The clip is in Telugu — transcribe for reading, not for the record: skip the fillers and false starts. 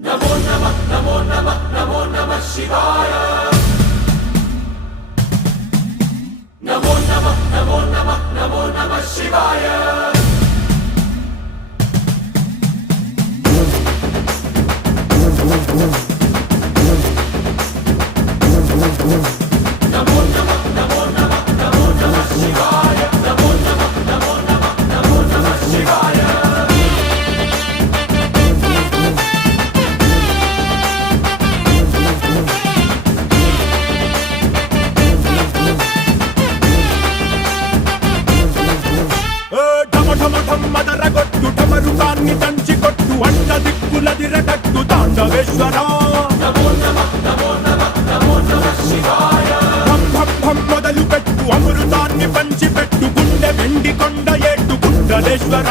नमो नमः नमो नमः नमो नमः शिवाय। नमो नमः नमो नमः नमो नमः शिवाय। नमो नमः नमो नमः नमो नमः शिवाय। नमो नमः नमो नमः नमो नमः शिवाय। మదరగొట్టు ఢమరుకాన్ని దంచి కొట్టు అంట దిక్కులదిరగట్టు తాండవేశ్వర నమో నమః నమో నమః నమో నమః శివాయ। భం భం భం మొదలు పెట్టు అమృతాన్ని పంచి పెట్టు గుండె వెండి కొండ ఏట్టు గుండలేశ్వర